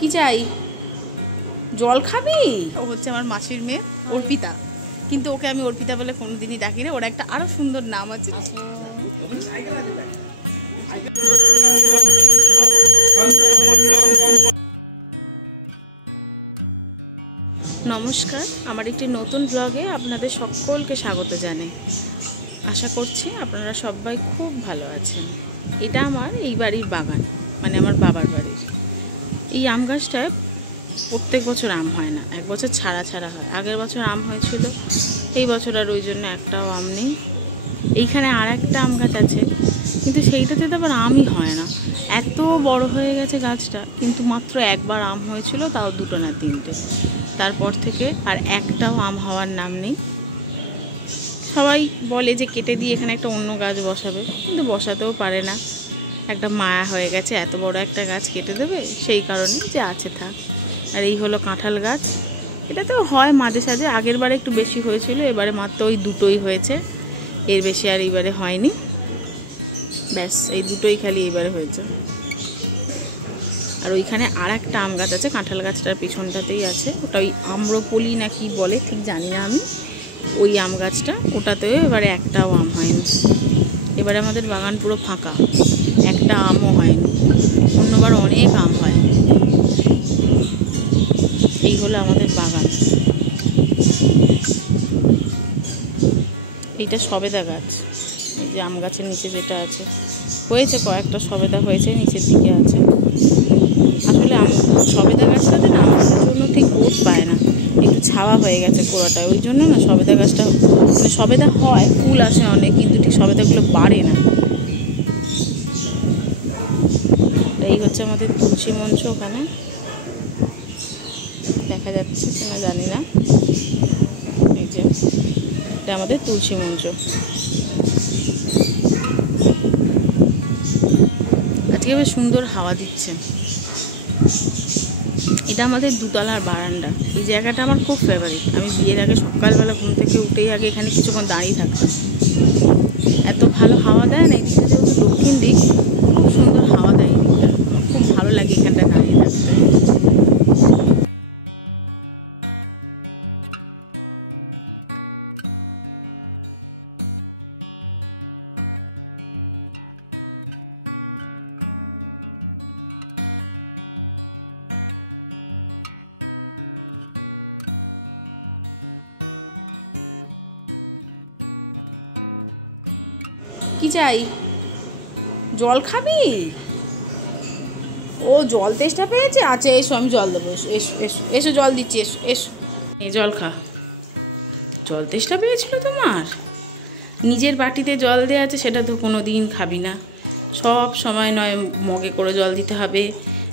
কি চাই? জল খাবি? ও হচ্ছে আমার মাসির মেয়ে অর্পিতা, কিন্তু ওকে আমি অর্পিতা বলে কোনোদিনই ডাকি না। ওর একটা আরো সুন্দর নাম আছে। নমস্কার, আমার একটি নতুন ব্লগে আপনাদের সকলকে স্বাগত জানাই। আশা করছি আপনারা সবাই খুব ভালো আছেন। এটা আমার এই বাড়ির বাগান, মানে আমার বাবার বাড়ির। এই আম গাছটায় প্রত্যেক বছর আম হয় না, এক বছর ছাড়া ছাড়া হয়। আগের বছর আম হয়েছিল, এই বছর আর ওই জন্য একটাও আম নেই। এইখানে আর একটা আম গাছ আছে, কিন্তু সেইটাতে তো আবার আমই হয় না। এত বড় হয়ে গেছে গাছটা, কিন্তু মাত্র একবার আম হয়েছিল, তাও দুটো না তিনটে। তারপর থেকে আর একটাও আম হওয়ার নাম নেই। সবাই বলে যে কেটে দিয়ে এখানে একটা অন্য গাছ বসাবে, কিন্তু বসাতেও পারে না। একটা মায়া হয়ে গেছে, এত বড় একটা গাছ কেটে দেবে, সেই কারণে যে আছে থাক। আর এই হলো কাঁঠাল গাছ। এটা তো হয় মাঝে সাঝে, আগের বারে একটু বেশি হয়েছিল, এবারে মাত্র ওই দুটোই হয়েছে, এর বেশি আর এইবারে হয়নি। ব্যাস এই দুটোই খালি এইবারে হয়েছে। আর ওইখানে আর একটা আম গাছ আছে, কাঁঠাল গাছটার পিছনটাতেই আছে। ওটা ওই আম্রপলি না কি বলে ঠিক জানি না আমি। ওই আম গাছটা, ওটাতেও এবারে একটাও আম হয়নি। এবারে আমাদের বাগান পুরো ফাঁকা, একটা আমও হয়নি। অন্যবার অনেক আম হয়। এই হলো আমাদের বাগান। এইটা সবেদা গাছ, এই যে আম গাছের নিচে যেটা আছে, হয়েছে কয়েকটা সবেদা হয়েছে, নিচের দিকে আছে। আসলে সবেদা গাছটাতে না আমার জন্য ঠিক রোদ পায় না, একটু ছাওয়া হয়ে গেছে গোড়াটায়, ওই জন্য না সবেদা গাছটা, মানে সবেদা হয়, ফুল আসে অনেক, কিন্তু ঠিক সবেদাগুলো বাড়ে না। এই হচ্ছে আমাদের তুলসী মঞ্চ, ওখানে দেখা যাচ্ছে কিনা জানি না। এই যে এটা আমাদের তুলসী মঞ্চ। আজকে বেশ সুন্দর হাওয়া দিচ্ছে। এটা আমাদের দুতলার বারান্দা। এই জায়গাটা আমার খুব ফেভারিট। আমি বিয়ের আগে সকালবেলা ঘুম থেকে উঠেই আগে এখানে কিছুক্ষণ দাঁড়িয়ে থাকতাম। এত ভালো হাওয়া দেয় না, এদিকটা যেহেতু দক্ষিণ দিক, খুব সুন্দর হাওয়া দেয় এদিকটা। খুব ভালো লাগে এখানটা দাঁড়িয়ে থাকতে। কি চাই? জল খাবি? ও জল তেষ্টা পেয়েছে। আচ্ছা এসো, আমি জল দেবো। এসো এসো এসো এসো, জল দিচ্ছি, এসো এসো। এই জল খা। জল তেষ্টা পেয়েছিল তোমার? নিজের বাটিতে জল দেওয়া আছে, সেটা তো কোনো দিন খাবি না। সব সময় নয় মগে করে জল দিতে হবে,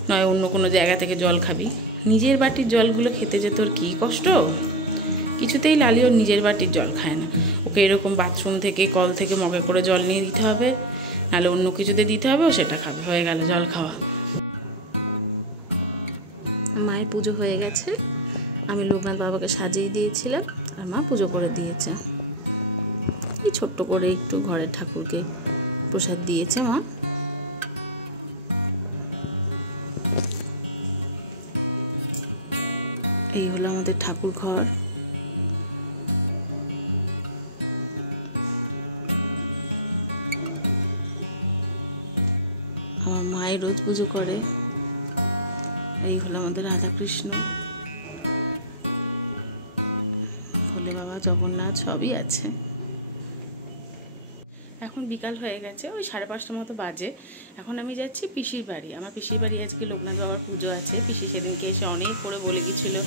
নয় অন্য কোনো জায়গা থেকে জল খাবি। নিজের বাটির জলগুলো খেতে যে তোর কী কষ্ট। কিছুতেই লালি ওর নিজের বাটির জল খায় না। ওকে এরকম বাথরুম থেকে, কল থেকে মগে করে জল নিয়ে দিতে হবে, নাহলে অন্য কিছুতে দিতে হবে, ও সেটা খাবে। হয়ে গেল জল খাওয়া। মায়ের পুজো হয়ে গেছে। আমি লোকনাথ বাবাকে সাজিয়ে দিয়েছিলাম, আর মা পুজো করে দিয়েছে। এই ছোট্ট করে একটু ঘরের ঠাকুরকে প্রসাদ দিয়েছে মা। এই হলো আমাদের ঠাকুর ঘর। আমার মায়ের রোজ পুজো করে। এই হলো আমাদের রাধাকৃষ্ণ, ভোলে বাবা, জগন্নাথ সবই আছে। এখন বিকাল হয়ে গেছে, ওই 5:30 মতো বাজে। এখন আমি যাচ্ছি পিসির বাড়ি। আমার পিসির বাড়ি আজকে লোকনাথ বাবার পুজো আছে। পিসি সেদিনকে এসে অনেক করে বলে গেছিলো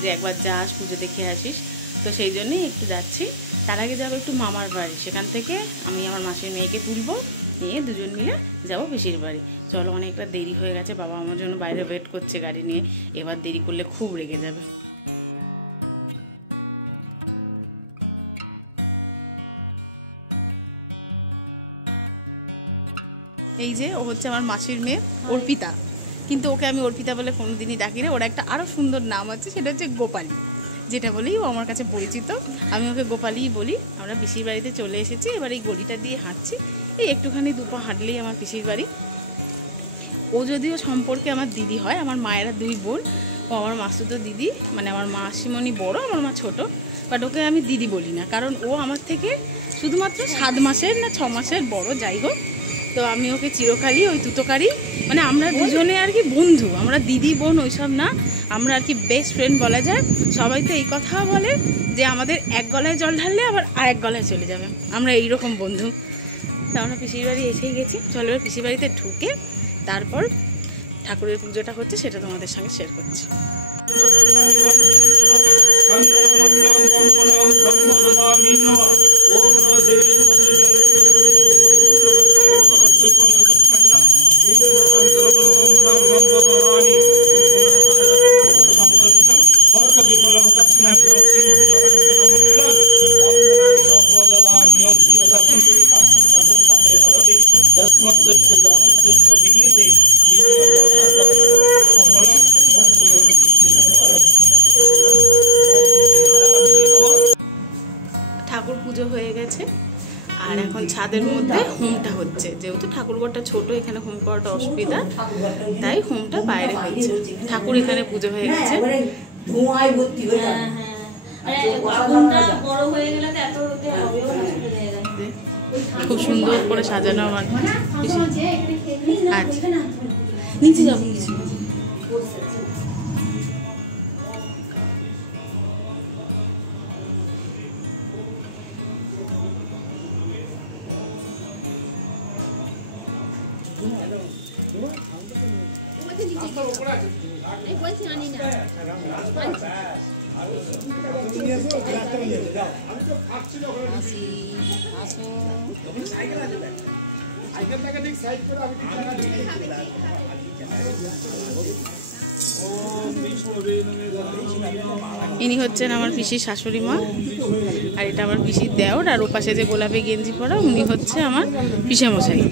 যে একবার যাস, পুজো দেখে আসিস, তো সেই জন্যই একটু যাচ্ছি। তার আগে যাবো একটু মামার বাড়ি, সেখান থেকে আমি আমার মাসির মেয়েকে তুলবো, নিয়ে দুজন মিলে যাবো পিসির বাড়ি। চলো, অনেকটা দেরি হয়ে গেছে, বাবা আমার জন্য বাইরে ওয়েট করছে গাড়ি নিয়ে। এবার দেরি করলে খুব রেগে যাবে। এই যে ও হচ্ছে আমার মাসির মেয়ে অর্পিতা, কিন্তু ওকে আমি অর্পিতা বলে কোনোদিনই ডাকি না। ওর একটা আরও সুন্দর নাম আছে, সেটা হচ্ছে গোপালী, যেটা বলেই ও আমার কাছে পরিচিত। আমি ওকে গোপালীই বলি। আমরা পিসির বাড়িতে চলে এসেছি, এবার এই গলিটা দিয়ে হাঁটছি। এই একটুখানি দুপা হাঁটলেই আমার পিসির বাড়ি। ও যদিও সম্পর্কে আমার দিদি হয়, আমার মায়েরা 2 বোন, ও আমার মাসুতো দিদি, মানে আমার মাসিমণি বড়, আমার মা ছোট, বাট ওকে আমি দিদি বলি না, কারণ ও আমার থেকে শুধুমাত্র 7 মাসের না 6 মাসের বড়, যাই হোক। তো আমি ওকে চিরকালই ওই তুতোকারি, মানে আমরা দুজনে আর কি বন্ধু, আমরা দিদি বোন ওইসব না, আমরা আর কি বেস্ট ফ্রেন্ড বলা যায়। সবাই তো এই কথা বলে যে আমাদের এক গলায় জল ঢাললে আবার আরেক গলায় চলে যাবে, আমরা এইরকম বন্ধু। তা আমরা পিসির বাড়ি এসেই গেছি, চলো এবার পিসির বাড়িতে ঢুকে তারপর ঠাকুরের পুজোটা হচ্ছে সেটা তোমাদের সঙ্গে শেয়ার করছি। ঠাকুর পুজো হয়ে গেছে আর এখন ছাদের মধ্যে হোমটা হচ্ছে, যেহেতু ঠাকুরঘরটা ছোট, এখানে হোম করাটা অসুবিধা, তাই হোমটা বাইরে হচ্ছে। ঠাকুর এখানে পুজো হয়ে গেছে। খুব সুন্দর করে সাজানো আমার। আচ্ছা নিচে যাবো কিছু। ইনি হচ্ছেন আমার পিসির শাশুড়ি মা, আর এটা আমার পিসির দেওর, আর ও পাশে যে গোলাপি গেঞ্জি পরা উনি হচ্ছে আমার পিসেমশাই।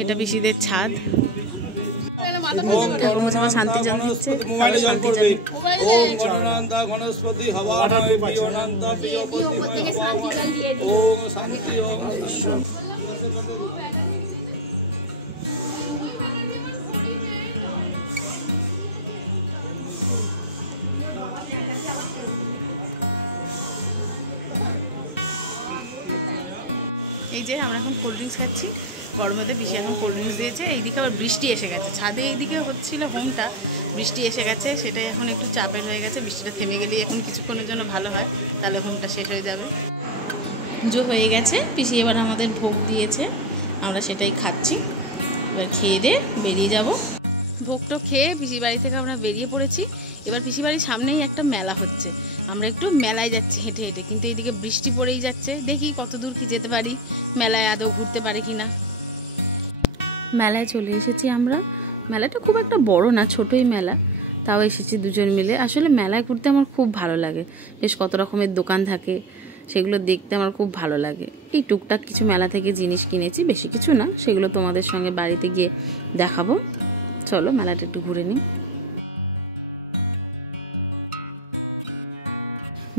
এটা পিসিদের ছাদ। শান্তি জানাচ্ছে। এই যে আমরা এখন কোল্ড ড্রিঙ্কস খাচ্ছি, গরমেতে পিসি এখন কোল্ড ড্রিঙ্কস দিয়েছে। এইদিকে আবার বৃষ্টি এসে গেছে, ছাদে এইদিকে হচ্ছিল হোমটা, বৃষ্টি এসে গেছে, সেটাই এখন একটু চাপের হয়ে গেছে। বৃষ্টিটা থেমে গেলেই এখন কিছুক্ষণের জন্য ভালো হয়, তাহলে হোমটা শেষ হয়ে যাবে। পুজো হয়ে গেছে, পিসি এবার আমাদের ভোগ দিয়েছে, আমরা সেটাই খাচ্ছি। এবার খেয়ে দিয়ে বেরিয়ে যাব। ভোগটা খেয়ে পিসির বাড়ি থেকে আমরা বেরিয়ে পড়েছি। এবার পিসির বাড়ির সামনেই একটা মেলা হচ্ছে, আমরা একটু মেলায় যাচ্ছি হেঁটে হেঁটে, কিন্তু এইদিকে বৃষ্টি পড়েই যাচ্ছে, দেখি কত দূর কি যেতে পারি, মেলায় আদৌ ঘুরতে পারি কিনা। মেলায় চলে এসেছি আমরা। মেলাটা খুব একটা বড় না, ছোটই মেলা, তাও এসেছি দুজন মিলে। আসলে মেলায় ঘুরতে আমার খুব ভালো লাগে, বেশ কত রকমের দোকান থাকে, সেগুলো দেখতে আমার খুব ভালো লাগে। এই টুকটাক কিছু মেলা থেকে জিনিস কিনেছি, বেশি কিছু না, সেগুলো তোমাদের সঙ্গে বাড়িতে গিয়ে দেখাবো। চলো মেলাটা একটু ঘুরে নিই।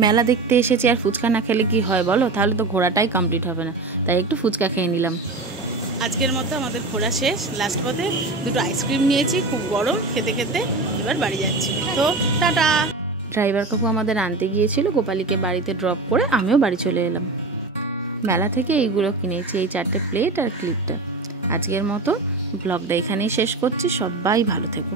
মেলা দেখতে এসেছি আর ফুচকা না খেলে কি হয় বলো, তাহলে তো ঘোরাটাই কমপ্লিট হবে না, তাই একটু ফুচকা খেয়ে নিলাম। আজকের মতো আমাদের ঘোরা শেষ। লাস্ট পথে দুটো আইসক্রিম নিয়েছি, খুব গরম, খেতে খেতে এবার বাড়ি যাচ্ছি। তো টাটা। ড্রাইভার কাকু আমাদের আনতে গিয়েছিল, গোপালীকে বাড়িতে ড্রপ করে আমিও বাড়ি চলে এলাম। মেলা থেকে এইগুলো কিনেছি, এই 4টে প্লেট আর ক্লিপটা। আজকের মতো ব্লগটা এখানেই শেষ করছি। সবাই ভালো থেকো।